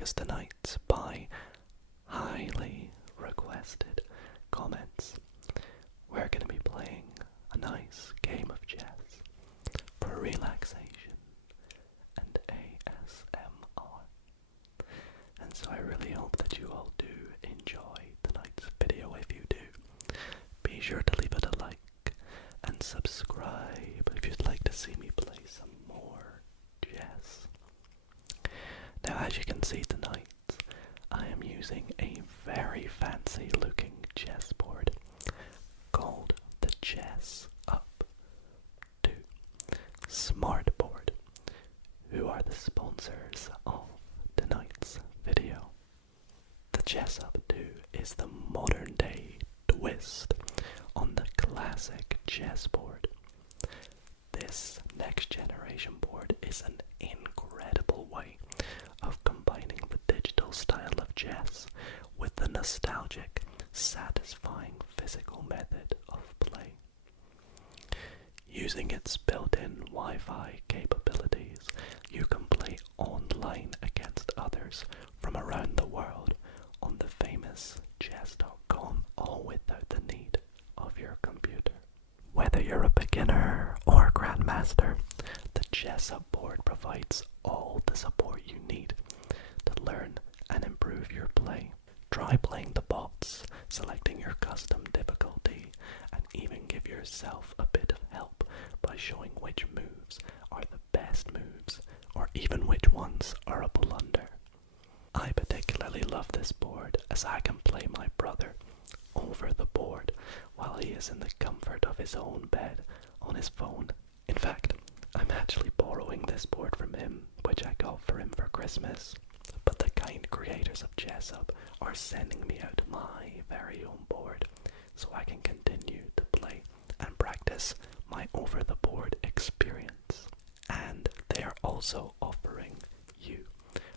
because tonight, by highly requested comments, we're going to be playing a nice game of chess for relaxation and ASMR. And so I really hope that you all do enjoy tonight's video. If you do, be sure to leave it a like and subscribe if you'd like to see me play some more chess. Now, as you can see tonight, I am using a very fancy looking chessboard called the Chess Up 2 Smartboard, who are the sponsors of tonight's video. The Chess Up 2 is the modern day twist on the classic chessboard. This next generation board is an incredible way of combining the digital style of chess with the nostalgic, satisfying physical method of play. Using its built-in Wi-Fi capabilities, you can play online against others from around the world on the famous chess.com, all without the need of your computer. Whether you're a beginner or grandmaster, the Chess Up board provides all the support you need to learn and improve your play. Try playing the bots, selecting your custom difficulty, and even give yourself a bit of help by showing which moves are the best moves, or even which ones are a blunder. I particularly love this board as I can play my brother over the board while he is in the comfort of his own bed on his phone. In fact, I'm actually borrowing this board from him, which I got for him for Christmas. But the kind creators of Chess Up are sending me out my very own board so I can continue to play and practice my over-the-board experience. And they are also offering you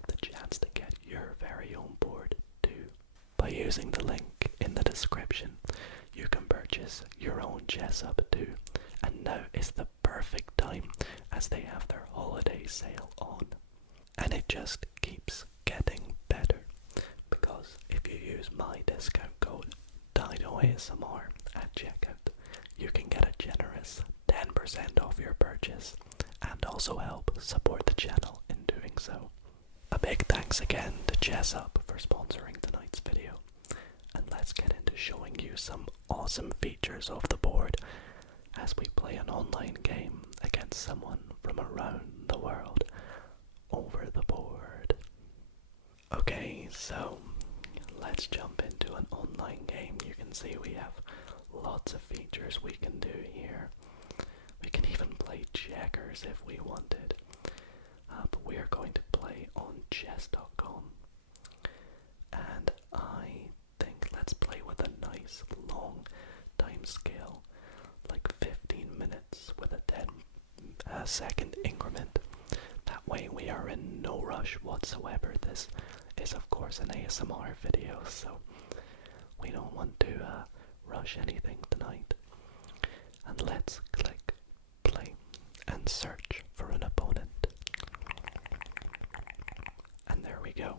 the chance to get your very own board too. By using the link in the description, you can purchase your own Chess Up too, and now is the perfect time as they have their holiday sale on. And it just keeps getting better, because if you use my discount code didoasmr at checkout, you can get a generous 10% off your purchase and also help support the channel in doing so. A big thanks again to Chess Up for sponsoring tonight's video, and let's get into showing you some awesome features of the board as we play an online game against someone from around the world over the board. Okay, so let's jump into an online game. You can see we have lots of features we can do here. We can even play checkers if we wanted, but we are going to play on chess.com, and I think let's play with a nice long time scale, like 15 minutes with a 10-second increment. That way we are in no rush whatsoever. This is of course an ASMR video, so we don't want to rush anything tonight. And let's click play and search for an opponent. And there we go.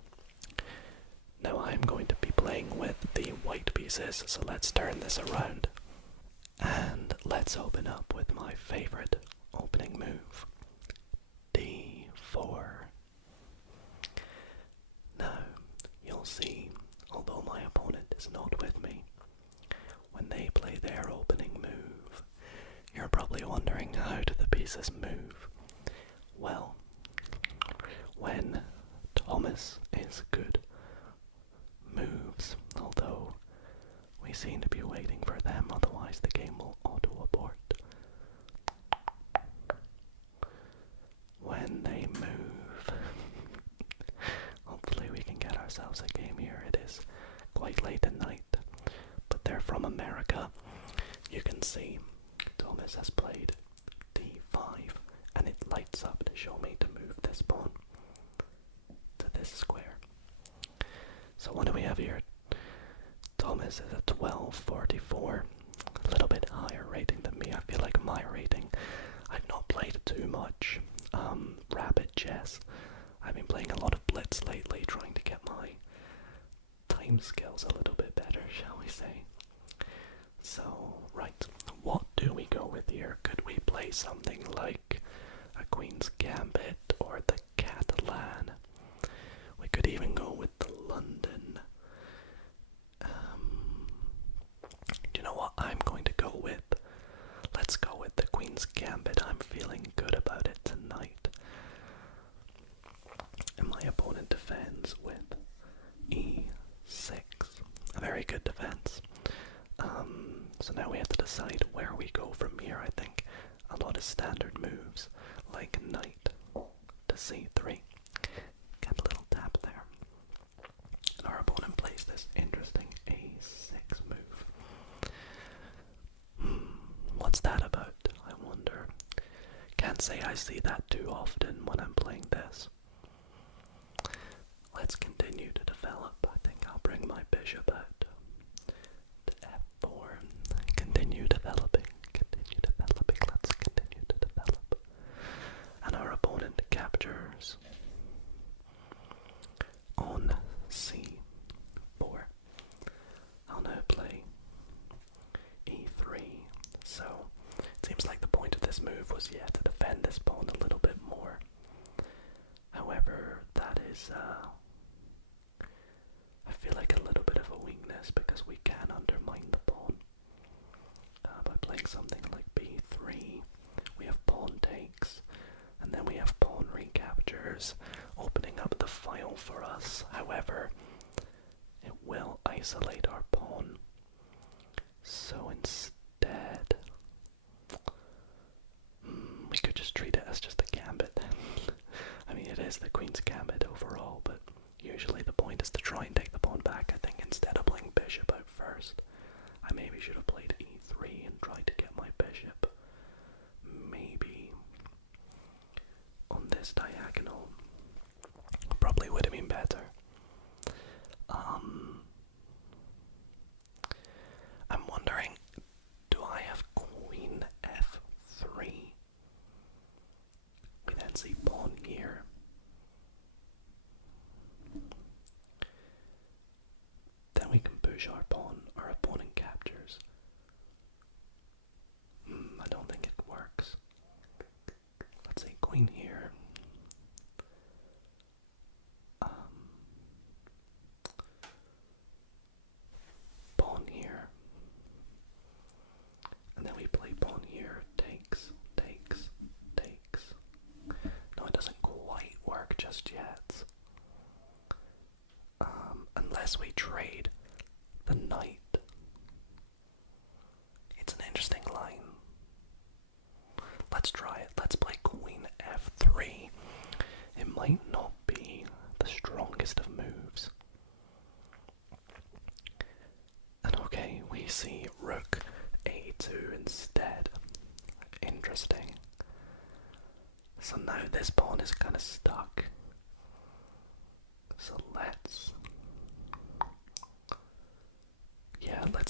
Now I'm going to be playing with the white pieces, so let's turn this around. And let's open up with my favorite opening move, D4. Now, you'll see, although my opponent is not with me, when they play their opening move, you're probably wondering, how do the pieces move? Well, when Thomas is good, moves, although we seem to be waiting for them, otherwise the game will auto-abort. When they move, hopefully we can get ourselves a game here. It is quite late at night, but they're from America. You can see Thomas has played D5, and it lights up to show me to move this pawn to this square. So what do we have here? Thomas is at 1244, a little bit higher rating than me. I feel like my rating, I've not played too much rapid chess. I've been playing a lot of blitz lately, trying to game skills a little bit better, shall we say. So, right, what do we go with here? Could we play something like a Queen's Gambit or the Catalan? We could even go with the London. Do you know what I'm going to go with? Let's go with the Queen's Gambit. I'm feeling good about it tonight. And my opponent defends with e6. A very good defense. So now we have to decide where we go from here. I think a lot of standard moves, like knight to c3. Get a little tap there. And our opponent plays this interesting a6 move. What's that about? I wonder. Can't say I see that too often when I'm playing this. Let's continue to develop. I think I'll bring my bishop out to f4. Continue developing. Let's continue to develop. And our opponent captures on c4. I'll now play e3. So it seems like the point of this move was, yeah, to defend this pawn a little bit more. However, that is, I feel like a little bit of a weakness because we can undermine the pawn by playing something like b3. We have pawn takes, and then we have pawn recaptures, opening up the file for us. However, it will isolate our pawn. So instead, we could just treat it as just a gambit. I mean, it is the Queen's Gambit overall, but usually the point is to try and take the pawn back. I think instead of playing bishop out first, I maybe should have played e3 and tried to get my bishop maybe on this diagonal. Probably would have been better. I'm wondering, do I have queen f3? We then see pawn here. Then we can push our pawn. Our opponent captures. I don't think it works. Let's say queen here. Pawn here. And then we play pawn here. Takes. No, it doesn't quite work just yet. Unless we trade the knight. It's an interesting line. Let's try it. Let's play queen f3. It might not be the strongest of moves. And okay, we see rook a2 instead. Interesting. So now this pawn is kind of stuck. So let's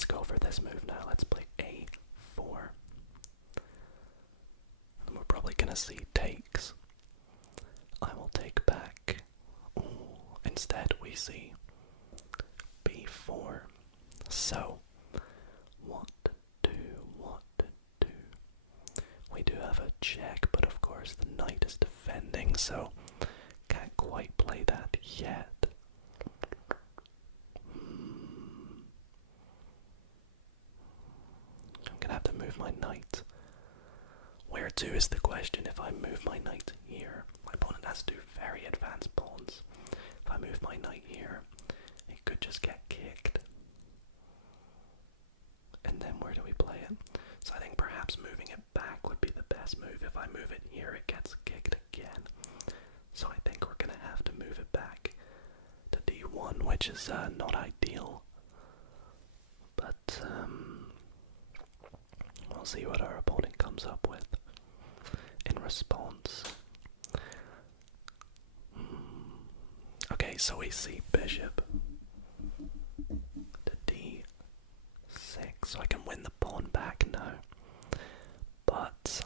go for this move now. Let's play a4. And we're probably gonna see takes. I will take back. Instead we see b4. So what to do? We do have a check, but of course the knight is defending, so can't quite play that yet. I'm gonna have to move my knight. Where to is the question. If I move my knight here, my opponent has two very advanced pawns. If I move my knight here, it could just get kicked. And then where do we play it? So I think perhaps moving it back would be the best move. If I move it here, it gets kicked again. So I think we're gonna have to move it back to d1, which is not ideal. But we'll see what our opponent comes up with in response. Okay, so we see bishop to d6, so I can win the pawn back now. But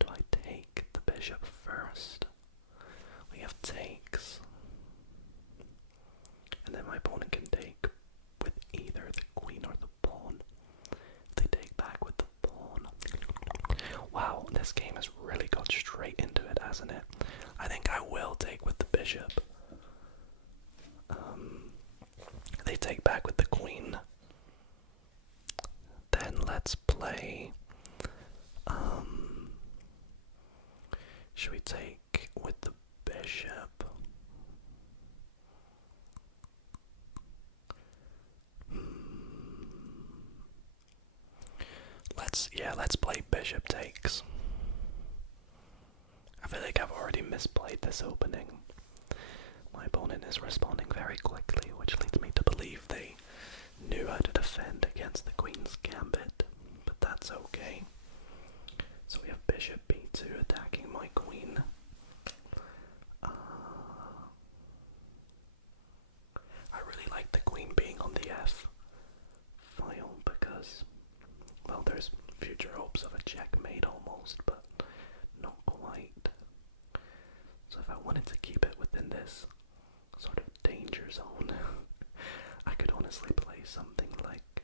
do I take the bishop first? We have takes. bishop. They take back with the queen. Then let's play. Should we take with the bishop? Let's play bishop takes. I feel like I've already misplayed this opening. My opponent is responding very quickly, which leads me to believe they knew how to defend against the queen's gambit, but that's okay. So we have bishop b2 attacking my queen. I really like the queen being on the f file because, well, there's future hopes of a checkmate almost, but not quite. So if I wanted to keep it within this sort of danger zone, I could honestly play something like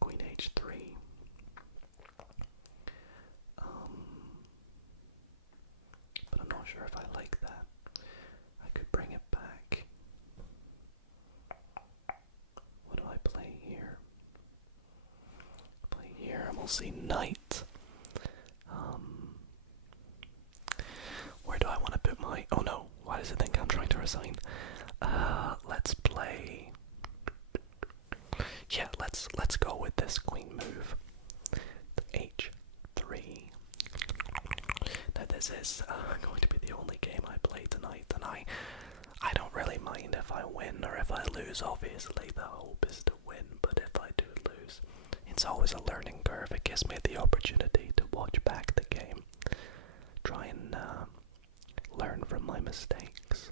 queen h3. But I'm not sure if I like that. I could bring it back. What do I play here? Play here and we'll see knight. Where do I want to put my... Oh no, why does it think I'm trying to resign? Let's play... Yeah, let's go with this queen move. h3. Now this is going to be the only game I play tonight, and I don't really mind if I win or if I lose. Obviously the hope is to win, but if I do lose, it's always a learning curve. It gives me the opportunity to watch back the game, try and learn from my mistakes,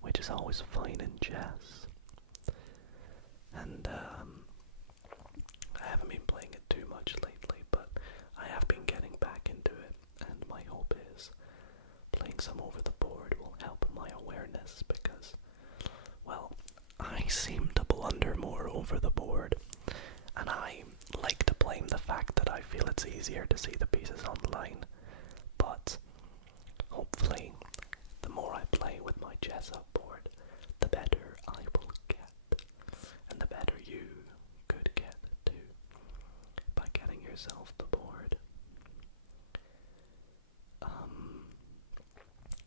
which is always fine in chess. And I haven't been playing it too much lately, but I have been getting back into it, and my hope is playing some over the board will help my awareness because, well, I seem to blunder more over the board, and I like to blame the fact that I feel it's easier to see the pieces online, but hopefully the more I play with my chess up board, the better I will get, and the better you could get too, by getting yourself the board.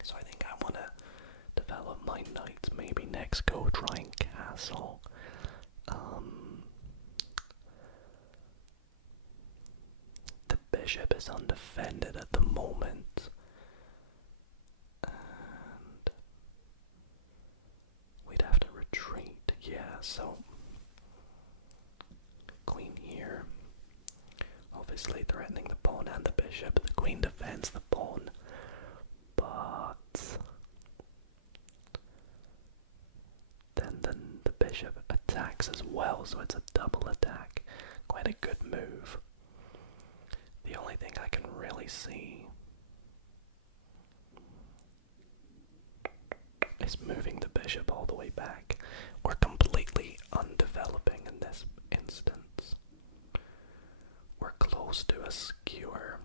So I think I want to develop my knight, maybe next go trying castle. The bishop is undefended at the moment. And we'd have to retreat, yeah, so queen here, obviously threatening the pawn and the bishop. The queen defends the pawn, but then the bishop attacks as well, so it's a double attack. Quite a good move. The only thing I can really see is moving the bishop all the way back. We're completely undeveloping in this instance. We're close to a skewer,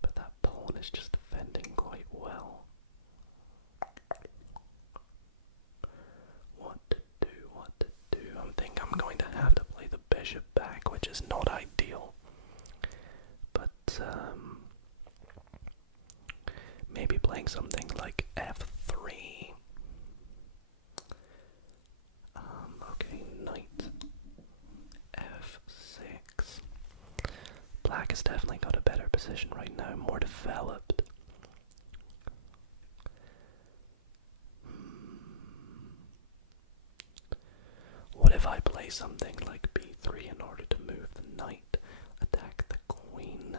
but that pawn is just defending quite well. What to do? I think I'm going to have to play the bishop back, which is not ideal. But maybe playing something like f3. Okay, knight f6. Black has definitely got a better position right now, more developed. What if I play something like b3 in order to move the knight, attack the queen?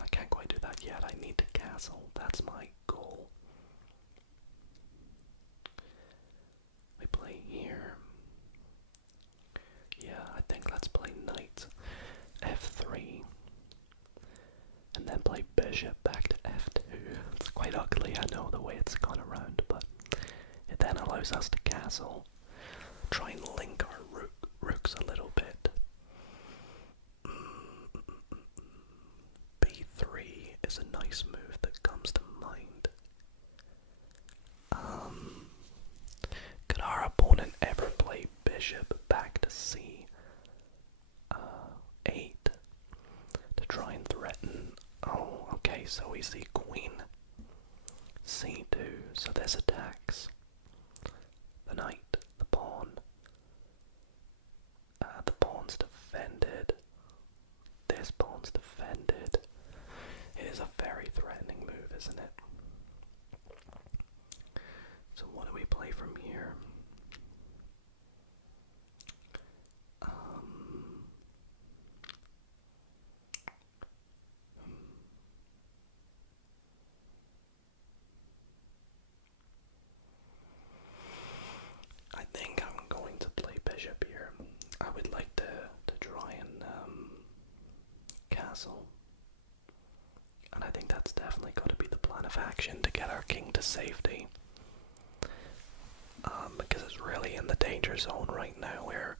I can't quite do that yet. I need to castle. That's my goal. We play here. Yeah, I think let's play knight f3. And then play bishop back to f2. It's quite ugly, I know, the way it's gone around, but it then allows us to castle. Try and link our rooks a little bit. b3 is a nice move that comes to mind. c2, so this attacks the knight, the pawn. The pawn's defended. This pawn's defended. It is a very threatening move, isn't it? So what do we play from here? I think I'm going to play bishop here. I would like to try and castle. And I think that's definitely got to be the plan of action to get our king to safety. Because it's really in the danger zone right now. We're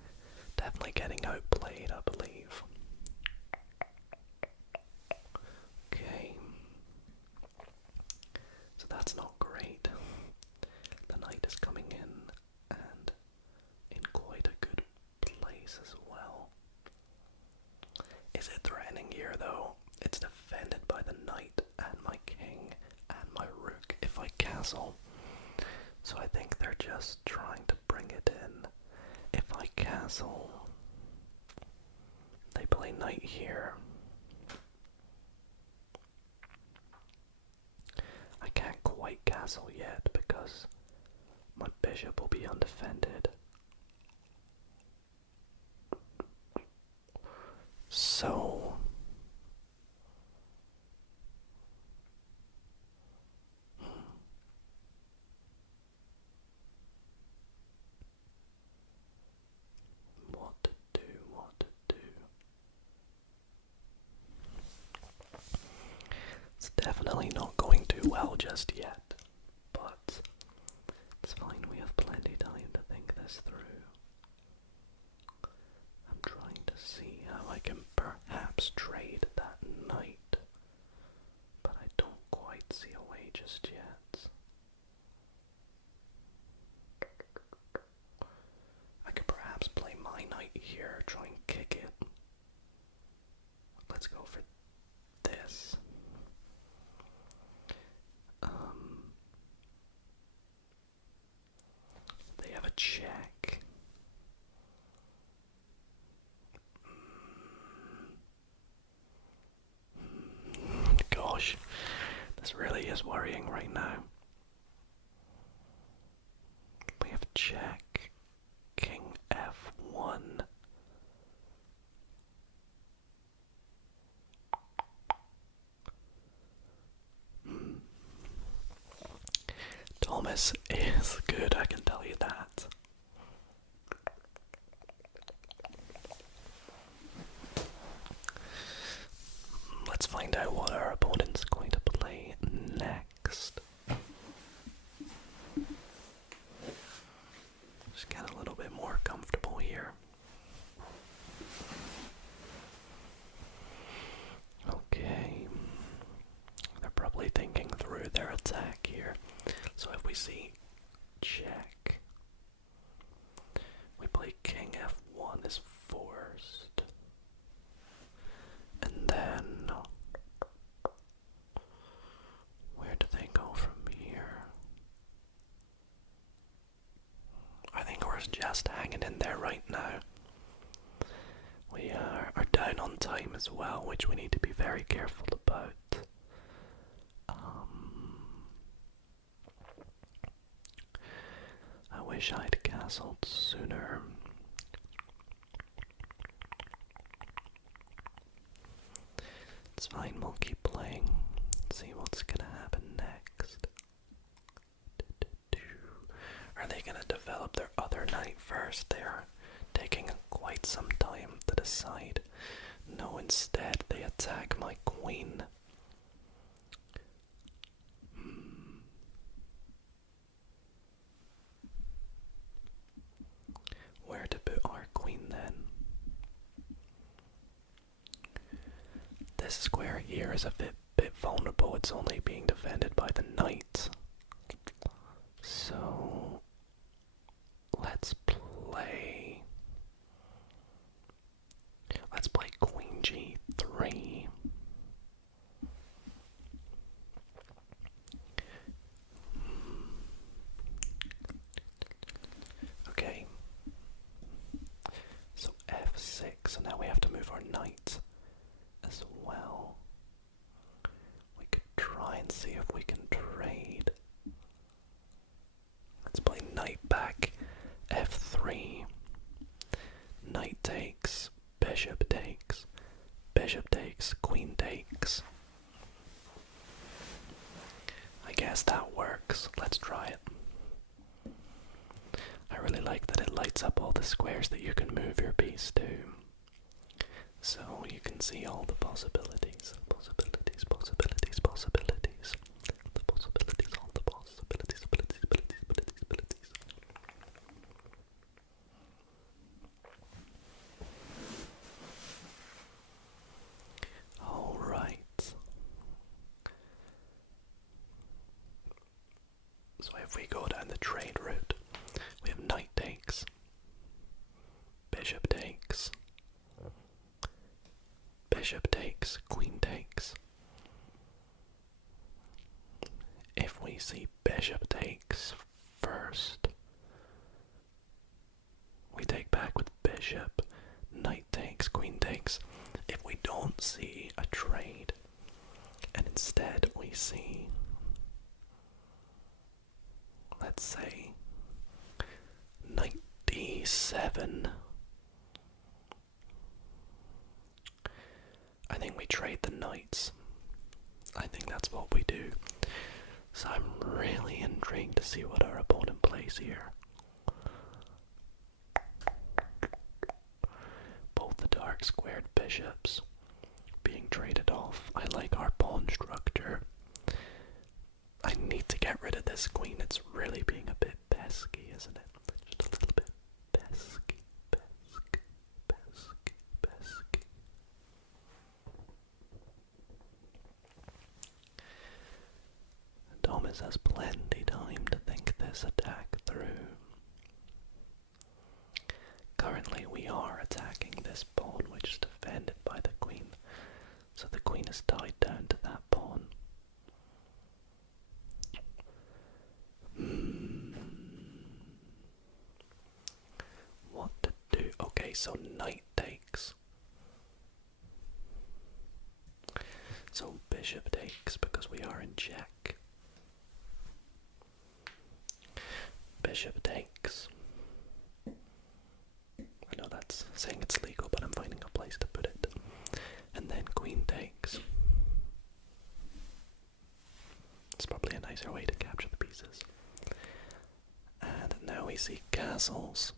definitely getting outplayed, I believe. Okay. So that's not great. The knight is coming in and in quite a good place as well. Is it threatening here though? It's defended by the knight and my king and my rook if I castle. So I think they're just trying to bring it in. If I castle, they play knight here. I can't quite castle yet because my bishop will be undefended. So what to do? It's definitely not going too well just yet, but it's fine, we have plenty time to think this through. I'm trying to see how I can perhaps trade that knight, but I don't quite see a way just yet. I could perhaps play my knight here, try and kick it. Let's go for this. They have a check. Gosh, this really is worrying right now. We have check, king f1. Thomas is good, I can tell you that. Let's find out what our opponent's going to play next. Just get a little bit more comfortable here. Okay. They're probably thinking through their attack here. So if we see check, we play king f1 is forced. And then where do they go from here? I think we're just hanging in there right now. We are down on time as well, which we need to be very careful about. I wish I'd castled sooner. It's fine, we'll keep playing. See what's gonna happen next. Are they gonna develop their other knight first? They are taking quite some time to decide. No, instead they attack my queen. Where to put our queen then? This square here is a bit vulnerable. It's only being defended by the knight. So let's play queen g3. guess that works. Let's try it. I really like that it lights up all the squares that you can move your piece to. So you can see all the possibilities. Possibilities, possibilities, possibilities. The possibilities, all the possibilities, abilities, abilities, abilities, abilities. Alright. So if we go down the trade route, we have knight takes, bishop takes, bishop takes, queen takes. If we see bishop takes first, we take back with bishop, knight takes, queen takes. If we don't see a trade, and instead we see, let's say, knight d7, I think we trade the knights. I think that's what we do. So I'm really intrigued to see what our opponent plays here. Both the dark squared bishops being traded off. I like our pawn structure. I need to get rid of this queen. It's really being a bit pesky, isn't it? Just a little bit pesky, pesky, pesky, pesky. Thomas has plenty time to think this attack through. Currently we are attacking this pawn which is defended by the queen, so the queen is tied down to that pawn. What to do? Okay, so knight takes. So bishop takes because we are in check. Bishop takes. I know that's saying it's legal, but I'm finding a place to put it. And then queen takes. It's probably a nicer way to capture the pieces. And now we see castles.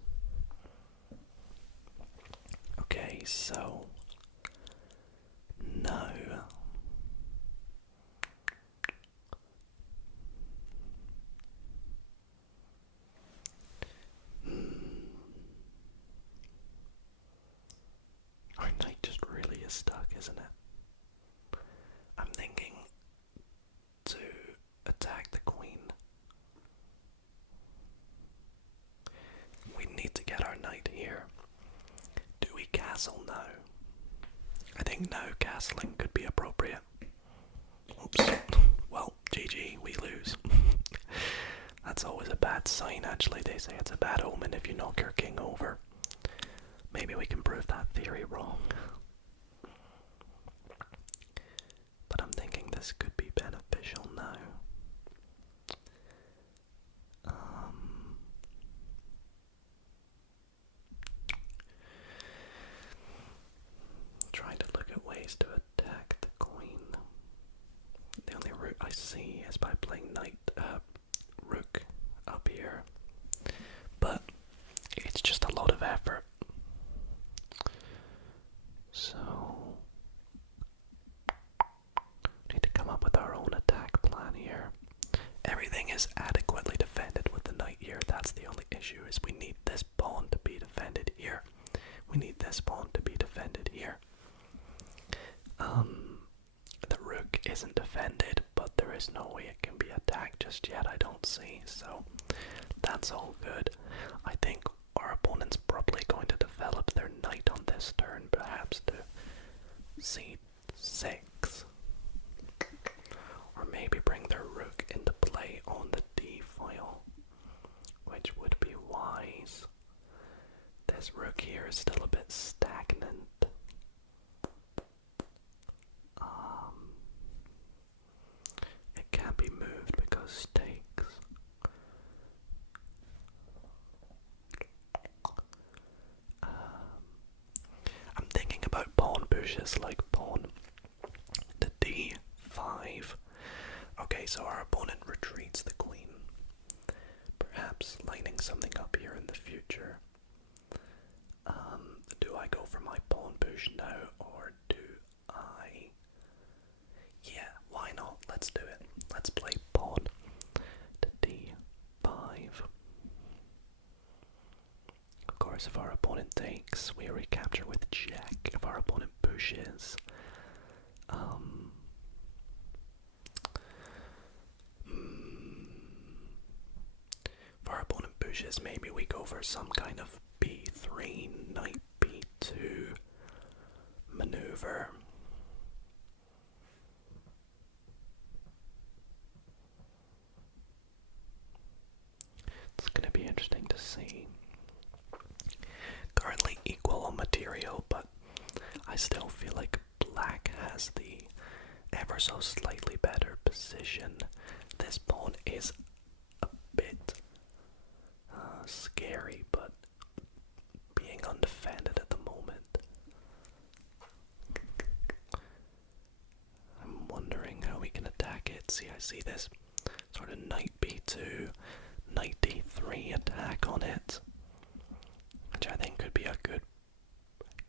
Okay, so no. Our knight just really is stuck, isn't it? I'm thinking to attack the queen. We need to get our knight here. Do we castle now? I think now castling could be appropriate. Oops. Well, GG, we lose. That's always a bad sign, actually. They say it's a bad omen if you knock your king over. Maybe we can prove that theory wrong. But I'm thinking this could be beneficial now. Trying to look at ways to attack the queen. The only route I see is by playing knight, rook up here. But it's just a lot of effort. So need to come up with our own attack plan here. Everything is adequately defended with the knight here. That's the only issue, is we need this pawn to be defended here. We need this pawn to be defended here. The rook isn't defended, but there is no way it can be attacked just yet, I don't see, so that's all good. I think our opponent's probably going to develop their knight on this turn, perhaps to c6, or maybe bring their rook into play on the d file, which would be wise. This rook here is still a bit stagnant. It can't be moved because takes. I'm thinking about pawn pushes like pawn to d5. Okay, Okay, so our opponent retreats the queen, perhaps lining something up here in the future. Do I go for my pawn push now, or do I... Yeah, why not? Let's do it. Let's play pawn to d5. Of course, if our opponent takes, we recapture with check. If our opponent pushes, if our opponent pushes, maybe we go for some kind of b3, knight b2 maneuver. It's going to be interesting to see. Currently equal on material, but I still feel like black has the ever so slightly better position. This pawn is a bit scary, but being undefended at the moment. I'm wondering how we can attack it. See, I see this sort of knight b2, knight d3 attack on it, which I think could be a good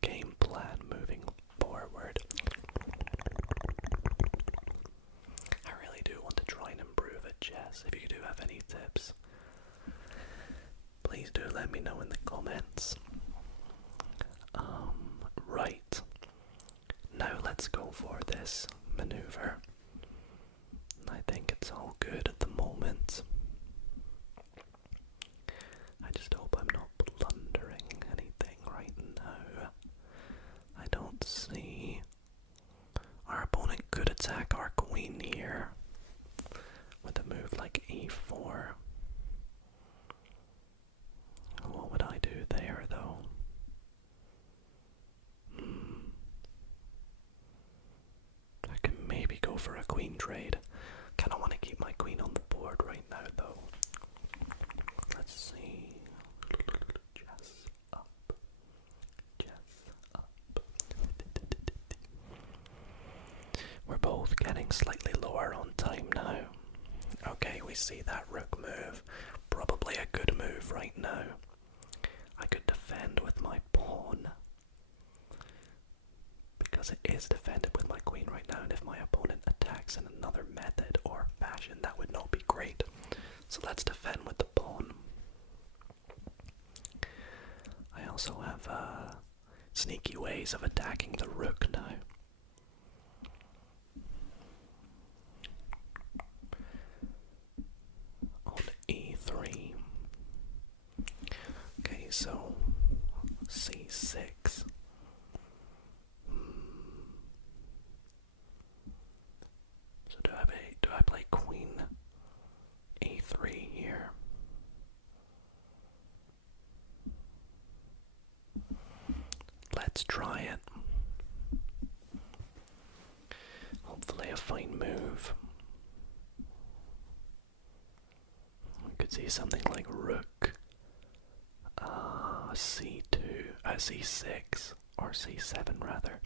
game plan moving forward. I really do want to try and improve at chess. If you do have any tips, please do let me know in the comments. Right. Now let's go for this maneuver. I think it's all good at the moment. I just hope I'm not blundering anything right now. I don't see. Our opponent could attack our queen here with a move like e4. What would I do there, though? I can maybe go for a queen trade. Kinda want to keep my queen on the board right now, though. Let's see. Chess up. Chess up. We're both getting slightly lower on time now. Okay, we see that rook move. Probably a good move right now. I could defend with my pawn, because it is defended with my queen right now, and if my opponent attacks in another method or fashion, that would not be great. So let's defend with the pawn. I also have sneaky ways of attacking the rook now. On e3. Okay, so c6. So do I play queen a3 here? Let's try it. Hopefully a fine move. We could see something like rook c2, c6, or c7 rather.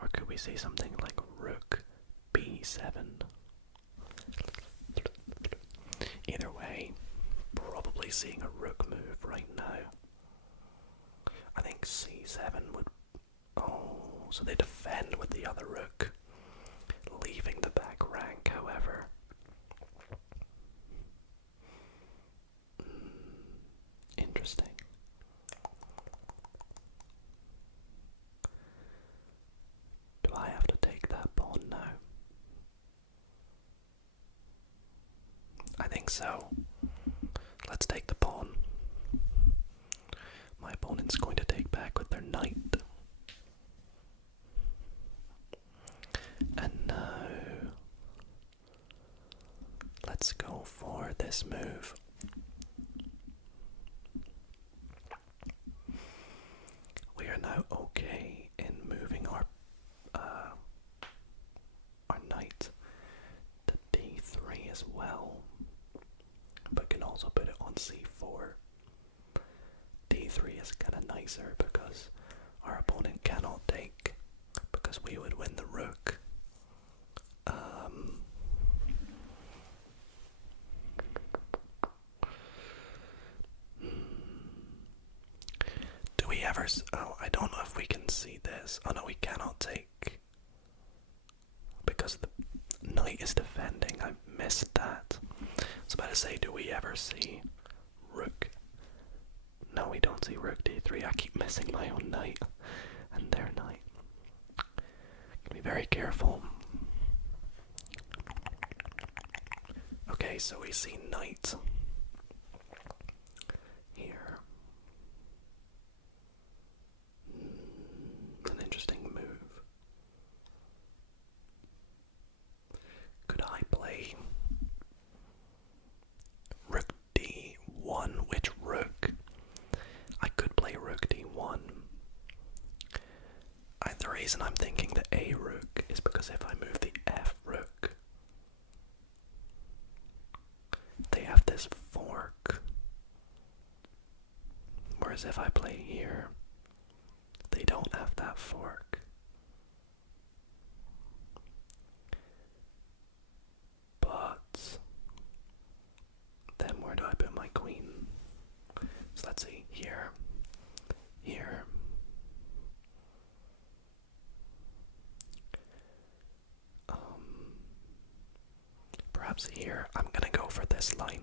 Or could we see something like rook b7? Either way, probably seeing a rook move right now. I think c7 would... Oh, so they defend with the other rook, leaving the back rank, however. Interesting. Do I have to take that pawn now? I think so. Let's take the pawn. My opponent's going to take back with their knight. And now, let's go for this move. We are now okay in moving our knight to d3 as well, but can also put it on c4. d3 is kind of nicer because our opponent cannot take, because we would win the rook. Oh, I don't know if we can see this. Oh no, we cannot take, because the knight is defending. I missed that. I was about to say, do we ever see rook? No, we don't see rook d3. I keep missing my own knight and their knight. Be very careful. Okay, so we see knight here. An interesting move. Could I play rook d1? Which rook? I could play rook d1. The reason I'm thinking the a rook is because if I move the f rook, they have this fork. Whereas if I play here, they don't have that fork. But then where do I put my queen? So let's see, here, here. Perhaps here. I'm gonna go for this line.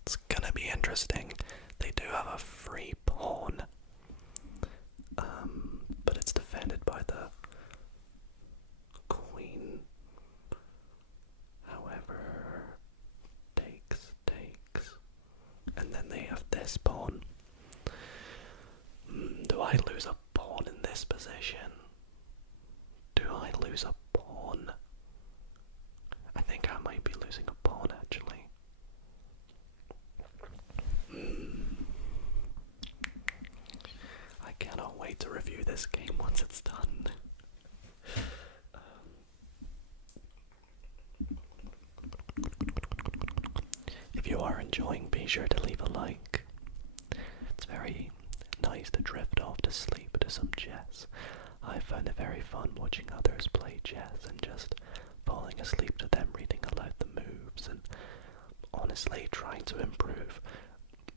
It's gonna be interesting. They do have a free pawn, but it's defended by the queen. However, takes, and then they have this pawn. Do I lose a pawn in this position? Do I lose a pawn? I think I might be losing a pawn, actually. I cannot wait to review this game once it's done. If you are enjoying, be sure to leave a like. It's very nice to drift off to sleep to some chess. I find it very fun watching others play chess and just falling asleep to them reading aloud the moves, and honestly trying to improve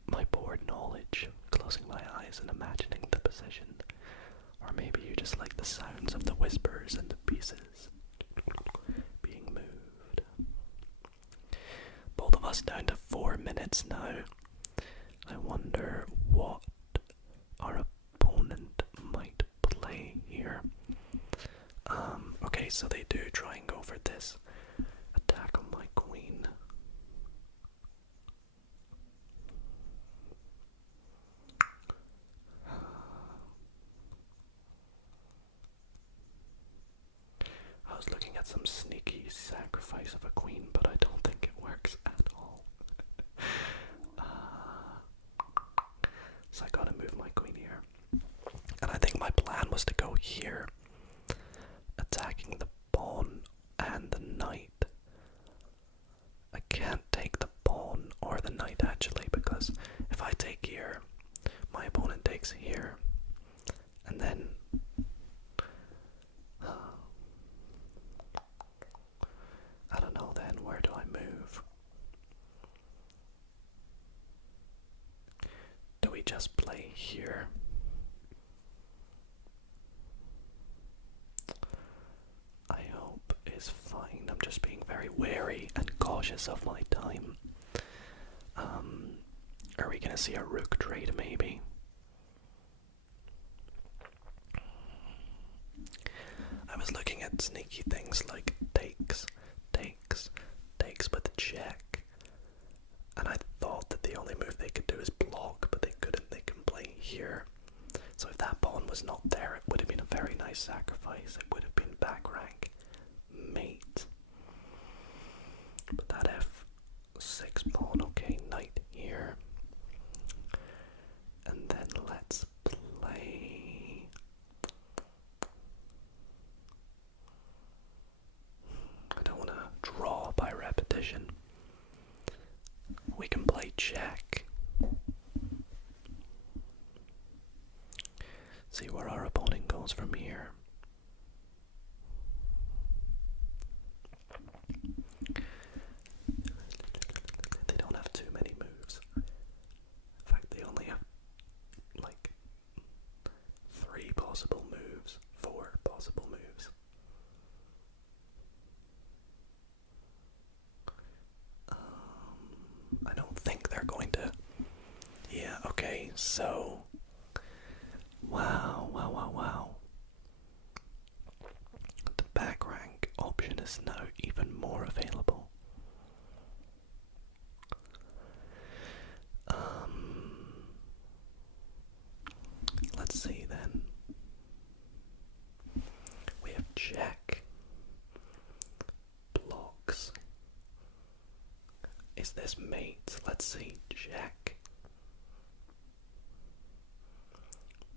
my board knowledge, closing my eyes and imagining the position. Or maybe you just like the sounds of the whispers and the pieces being moved. Both of us down to 4 minutes now. I wonder what our opponent might play here. Okay, so they do try and go for this attack on my queen. I was looking at some sneaky sacrifice of a queen, but I don't think it works at all. So I gotta move my queen here. And I think my plan was to go here, attacking the pawn and the knight. I can't take the pawn or the knight actually, because if I take here, my opponent takes here, and then I don't know then, where do I move? Do we just play here? I hope is fine. I'm just being very wary and cautious of my time. Are we gonna see a rook trade maybe? I was looking at sneaky things like takes with the check, and I thought that the only move they could do is block, but they couldn't. They can play here. So if that pawn was not there, it would have been a very nice sacrifice. It would have been back rank mate. But that f6 pawn, okay, knight here. And then let's play. I don't want to draw by repetition. We can play check. See where our opponent goes from here. They don't have too many moves. In fact, they only have like so wow. The back rank option is now even more available. Let's see then. We have Jack. Blocks. Is this mate? Let's see. Jack.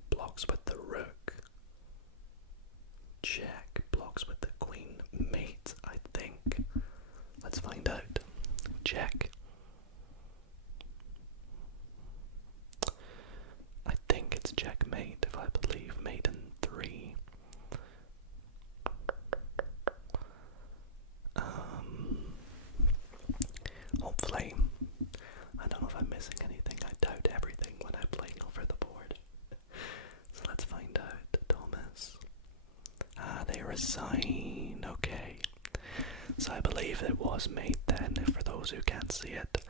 Blocks with the rook. Jack blocks with the queen. Mate, I think. Let's find out. Jack. I think it's checkmate if I believe mate in 3. Hopefully. I don't know if I'm missing anything. I doubt everything when I'm playing over the board. So let's find out. Thomas. They resign. Okay. So I believe it was mate then, for those who can't see it.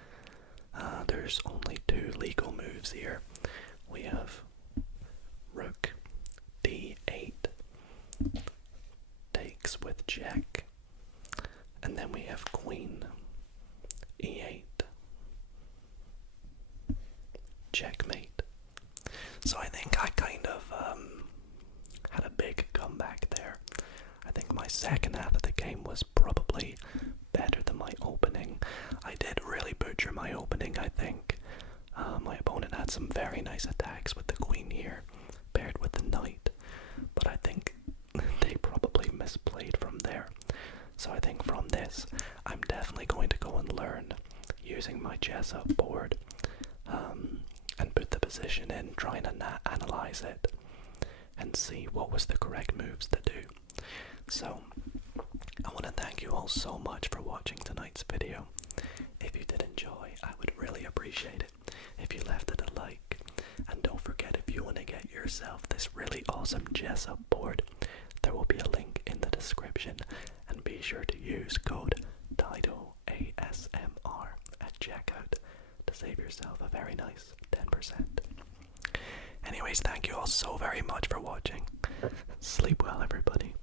There's only 2 legal moves here. We have rook d8 takes with jack, and then we have queen e8 checkmate. So I think I kind of had a big comeback there. I think my second half of the game was probably better than my opening. I did really butcher my opening, I think. My opponent had some very nice attacks with the queen here, paired with the knight, but I think they probably misplayed from there. So I think from this, I'm definitely going to go and learn using my chess up board, and put the position in, trying to analyze it, and see what was the correct moves to do. So, I want to thank you all so much for watching tonight's video. If you did enjoy, I would really appreciate it if you left it a like. And don't forget, if you want to get yourself this really awesome chess up board, there will be a link in the description, and be sure to use code DidoASMR at checkout to save yourself a very nice 10%. Anyways, thank you all so very much for watching. Sleep well, everybody.